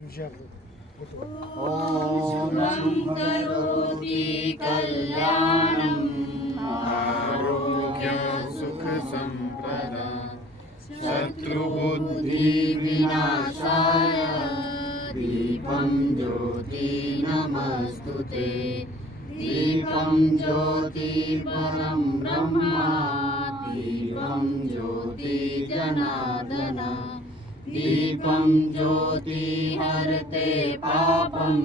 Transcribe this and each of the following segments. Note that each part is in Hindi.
ॐ शुभं करोति कल्याणम् आरोग्यसुखसम्पदा शत्रुबुद्धिविनाशाय दीपं ज्योति नमस्तुते। दीपं ज्योति परं ब्रह्मा दीपं ज्योति जनार्दन दीपं ज्योति हरते पापं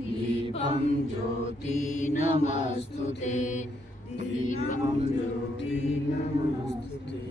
दीपं ज्योति नमस्तुते। दीपं ज्योति नमस्तुते।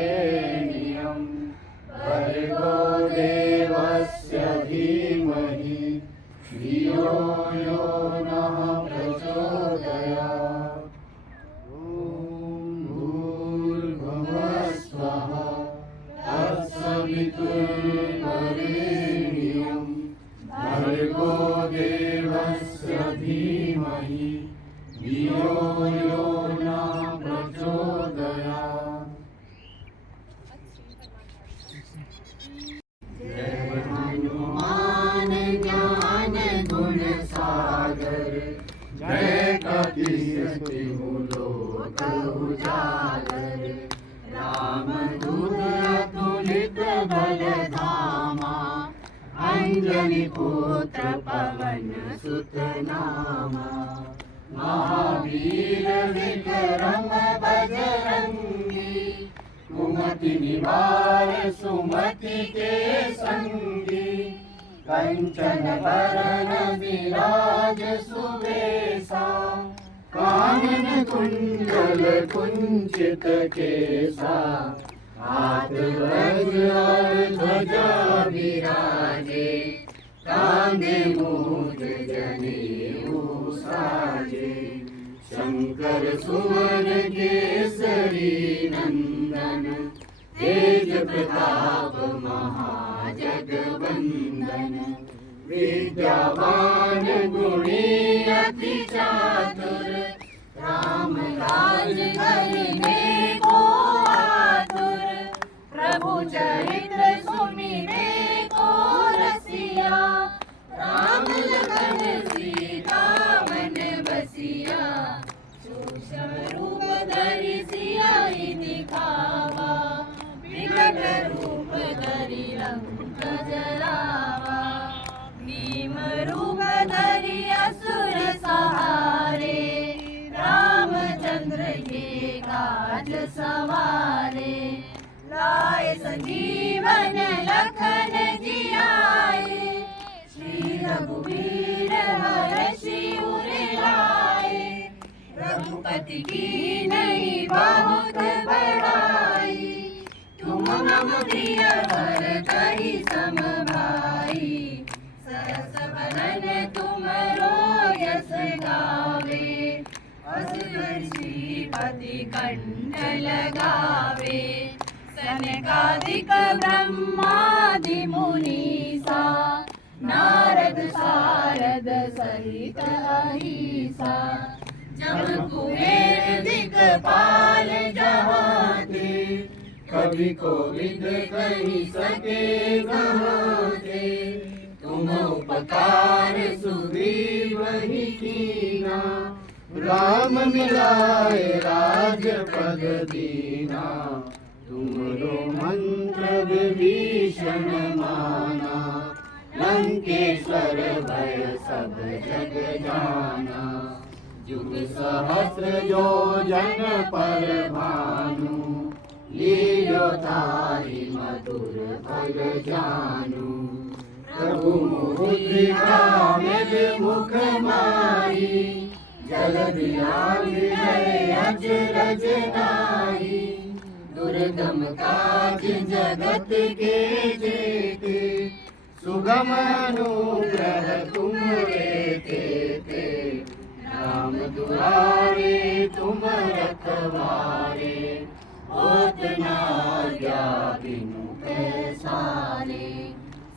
पितुर्वरेण्यं भर्गो देवस्य धीमहि धियो यो नः प्रचोदयात्। ॐ भूर्भुवः स्वः तत्सवितुर्वरेण्यं भर्गो देवस्य धीमहि धियो यो नः प्रचोदयात्। जय हनुमान ज्ञान गुण सागर जय कपीसति लोक उजागर। रामदूत अतुलित बल धामा अंजनी पुत्र पवन सुत नामा। महावीर विक्रम बजरंगी कुमति निवार सुमति के संगी। कंचन बरन विराज सुबेसा कानन कुंडल कुंचित केसा। हाथ वज्र ध्वजा विराजे कांधे मूज जनेऊ साजे। शंकर सुवन केसरी नंदन तेज प्रताप महाजगवंदन। विद्यावान गुणी अति चातुर राम काज करने को आतुर। प्रभु चरित्र सुमिरे को रसिया राम लखन सीता मन बसिया। सूक्ष्म रूप धरि सियाहि दिखावा विकट रूप धरि लंक जरावा। भीम रूप धरि असुर सहारे रामचंद्र के काज सवारे। लाए संजीवन लखन जियाए श्री रघुवीर हर्षि उर लाए। रघुपति की नहीं बहुत बड़ाई तुम मम प्रिय भरतहि सम भाई। सरस वदन तुमरो यस गावे असुर श्रीपति कंठ लगावे। सनकादिक ब्रह्मादि मुनीसा नारद सारद सहित अहीसा। जब कुबेर दिक्पाल जहाँ थे कवि कोविद कहि सके कहाँ थे। तुम उपकार सुग्रीव ही कीना राम मिलाए राजपद दीना। तुमरो मंत्र विभीषण माना लंकेश्वर भय सब जग जाना। युग सहस्र योजन पर भानु, लील्यो तारी मधुर फल जानु। प्रभु मुद्रिका मेघ मुख माही, जलधि आदि है अचरज नारी। दुर्गम काज जगत के जेते, सुगम अनुग्रह तुम रे थे। राम दुआरे तुम रखवारे, होत न आज्ञा बिनु पैसारे।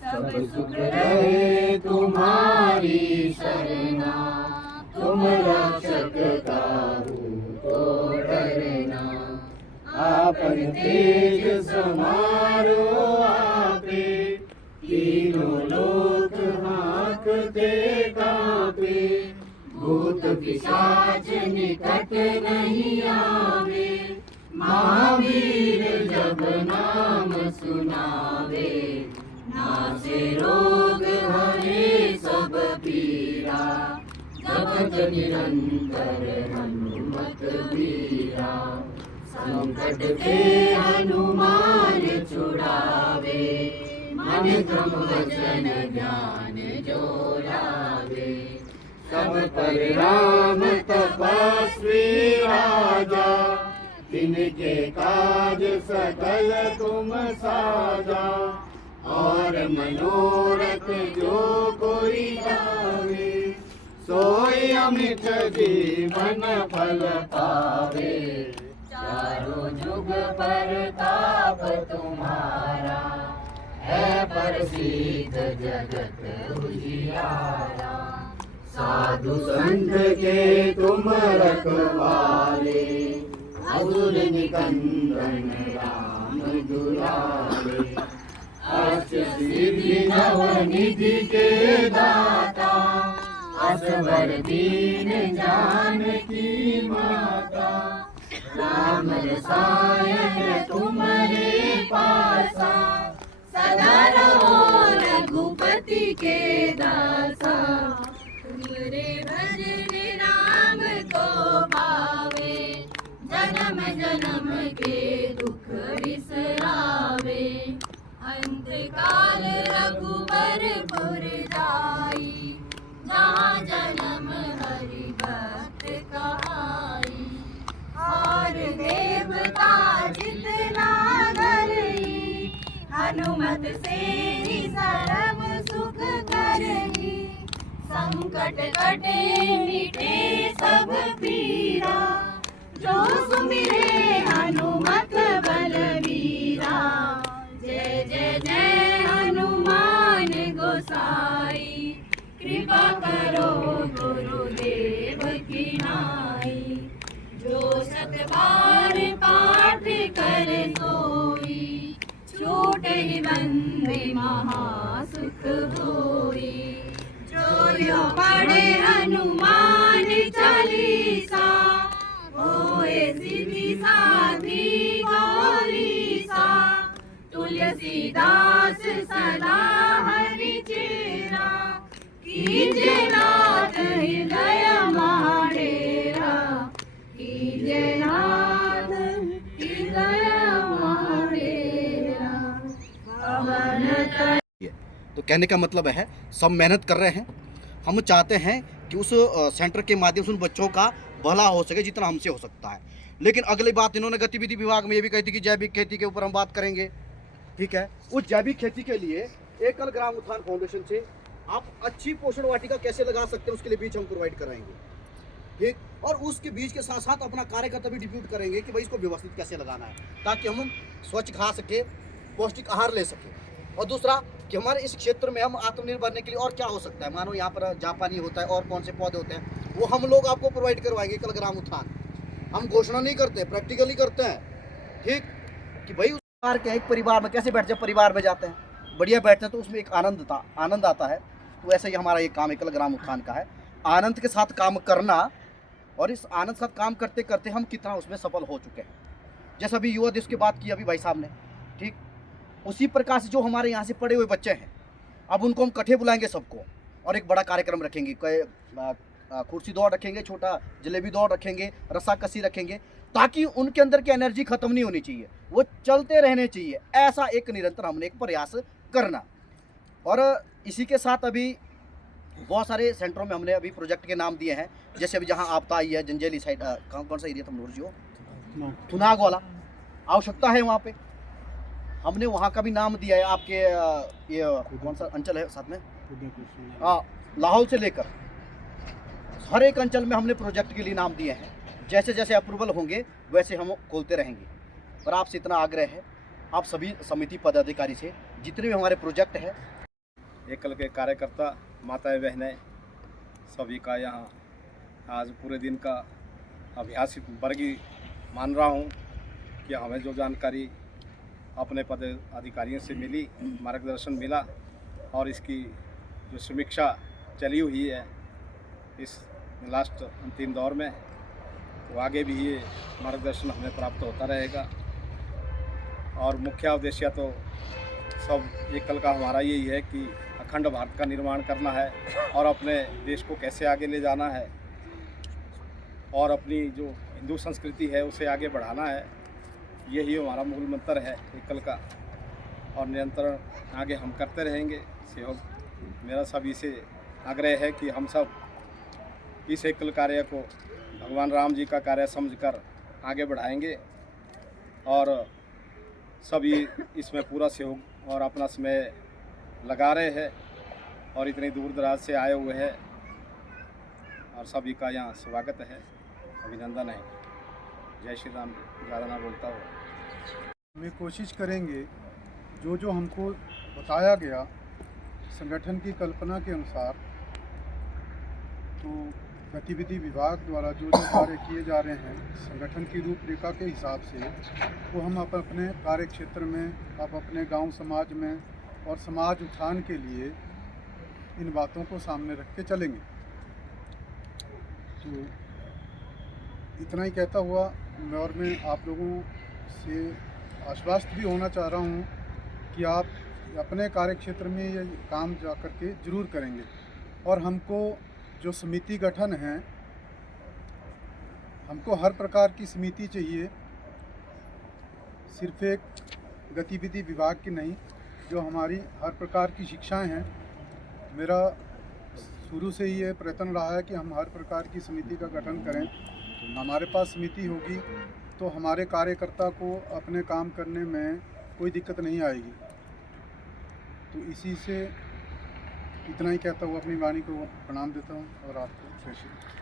सब सुख रहे तुम्हारी सरना, तुम रक्षक काहू को डरना। आपन तेज समारो आपे, तीनों लोक हाँकते कांपे। भूत पिशाच निकट नहीं आवे, महावीर जब नाम सुनावे। नासे रोग हरे सब पीरा, जपत निरंतर हनुमत बीरा। संकट ते हनुमान छुड़ावे, मन क्रम वचन ज्ञान जो लावे। सब पर राम तपस्वी राजा, तिनके काज सकल तुम साजा। और मनोरथ जो कोई गावे, सोई अमित जीवन फल पावे। चारों जुग परताप तुम्हारा, है प्रसिद्ध जगत उजियारा। साधु संत के तुम रखवाले, असुर निकंदन राम दुलारे। अष्ट सिद्धि नव निधि के दाता, असवर दीन जानकी माता। राम रसायन तुम्हारे पासा, सदा रहो रघुपति के दासा। तुमरे भजन राम को पावे, जन्म जन्म के दुख बिसरावे। अंत काल रघुबरपुर जाई, जहाँ जन्म हरि भक्त कहाई। और देवता जितना धरई, हनुमत से ही सर्व सुख करई। संकट कटे मिटे सब पीरा, जो सुमिरे हनुमत बलवीरा। जय जय जय हनुमान गोसाई, कृपा करो गुरुदेव की नाई। जो सत बार पाठ कर सोई, छूटे बंदे महासुख होई। जो यो पढ़े हनुमान चालीसा, होए सिद्धि साधी गौरीसा। तुलसीदास सदा हरि चेरा, कीजे नाथ हृदय माडेरा। कीजे नाथ हृदय माडेरा। तो कहने का मतलब है सब मेहनत कर रहे हैं। हम चाहते हैं कि उस सेंटर के माध्यम से उन बच्चों का भला हो सके जितना हमसे हो सकता है। लेकिन अगली बात इन्होंने गतिविधि विभाग में ये भी कही थी कि जैविक खेती के ऊपर हम बात करेंगे। ठीक है, उस जैविक खेती के लिए एकल ग्राम उत्थान फाउंडेशन से आप अच्छी पोषण वाटिका कैसे लगा सकते हैं, उसके लिए बीज हम प्रोवाइड कराएंगे। ठीक, और उसके बीज के साथ साथ अपना कार्यकर्ता भी डिप्यूट करेंगे कि भाई इसको व्यवस्थित कैसे लगाना है, ताकि हम स्वच्छ खा सके, पौष्टिक आहार ले सके। और दूसरा कि हमारे इस क्षेत्र में हम आत्मनिर्भर बनने के लिए और क्या हो सकता है, मानो यहाँ पर जापानी होता है और कौन से पौधे होते हैं, वो हम लोग आपको प्रोवाइड करवाएंगे। एकल ग्राम उत्थान हम घोषणा नहीं करते, प्रैक्टिकली करते हैं। ठीक, कि भाई उस परिवार के एक परिवार में कैसे बैठते हैं, परिवार में जाते हैं बढ़िया बैठते हैं तो उसमें एक आनंद आता है। तो वैसे ही हमारा ये काम एकल ग्राम उत्थान का है, आनंद के साथ काम करना। और इस आनंद के साथ काम करते करते हम कितना उसमें सफल हो चुके हैं। जैसे अभी युवा दिवस की बात की अभी भाई साहब ने, ठीक, उसी प्रकार से जो हमारे यहाँ से पढ़े हुए बच्चे हैं, अब उनको हम इकट्ठे बुलाएंगे सबको और एक बड़ा कार्यक्रम रखेंगे। कुर्सी दौड़ रखेंगे, छोटा जलेबी दौड़ रखेंगे, रस्साकसी रखेंगे, ताकि उनके अंदर की एनर्जी खत्म नहीं होनी चाहिए, वो चलते रहने चाहिए। ऐसा एक निरंतर हमने एक प्रयास करना। और इसी के साथ अभी बहुत सारे सेंटरों में हमने अभी प्रोजेक्ट के नाम दिए हैं। जैसे अभी जहाँ आपदा आई है जंजैली साइड, कौन सा एरिया था मनोहर जी वो, थुनाग वाला, आवश्यकता है वहाँ पे, हमने वहाँ का भी नाम दिया है। आपके ये कौन सा अंचल है साथ में, लाहौल से लेकर हर एक अंचल में हमने प्रोजेक्ट के लिए नाम दिए हैं। जैसे जैसे अप्रूवल होंगे वैसे हम खोलते रहेंगे। पर आपसे इतना आग्रह है, आप सभी समिति पदाधिकारी से, जितने भी हमारे प्रोजेक्ट है, एकल के कार्यकर्ता, माताएं बहनें, सभी का यहाँ आज पूरे दिन का अभ्यास वर्गी मान रहा हूँ कि हमें जो जानकारी अपने पद अधिकारियों से मिली, मार्गदर्शन मिला, और इसकी जो समीक्षा चली हुई है इस लास्ट अंतिम दौर में, तो आगे भी ये मार्गदर्शन हमें प्राप्त होता रहेगा। और मुख्य उद्देश्य तो सब एकल का हमारा यही है कि अखंड भारत का निर्माण करना है और अपने देश को कैसे आगे ले जाना है और अपनी जो हिंदू संस्कृति है उसे आगे बढ़ाना है। यही हमारा मूल मंत्र है एकल का, और निरंतर आगे हम करते रहेंगे सहयोग। मेरा सभी से आग्रह है कि हम सब इस एकल कार्य को भगवान राम जी का कार्य समझकर आगे बढ़ाएंगे, और सभी इसमें पूरा सहयोग और अपना समय लगा रहे हैं और इतनी दूर दराज से आए हुए हैं, और सभी का यहाँ स्वागत है, अभिनंदन है। जय श्री राम। ज़्यादा ना बोलता हूँ। में कोशिश करेंगे जो जो हमको बताया गया संगठन की कल्पना के अनुसार, तो गतिविधि विभाग द्वारा जो जो कार्य किए जा रहे हैं संगठन की रूपरेखा के हिसाब से, वो हम अपने कार्य क्षेत्र में, अपने गांव समाज में और समाज उत्थान के लिए इन बातों को सामने रख के चलेंगे। तो इतना ही कहता हुआ और मैं आप लोगों से आश्वस्त भी होना चाह रहा हूँ कि आप अपने कार्य क्षेत्र में ये काम जा कर के ज़रूर करेंगे। और हमको जो समिति गठन है, हमको हर प्रकार की समिति चाहिए, सिर्फ एक गतिविधि विभाग की नहीं, जो हमारी हर प्रकार की शिक्षाएं हैं। मेरा शुरू से ही ये प्रयत्न रहा है कि हम हर प्रकार की समिति का गठन करें। हमारे पास समिति होगी तो हमारे कार्यकर्ता को अपने काम करने में कोई दिक्कत नहीं आएगी। तो इसी से इतना ही कहता हुआ अपनी वाणी को प्रणाम देता हूँ और आपको जय श्री राम।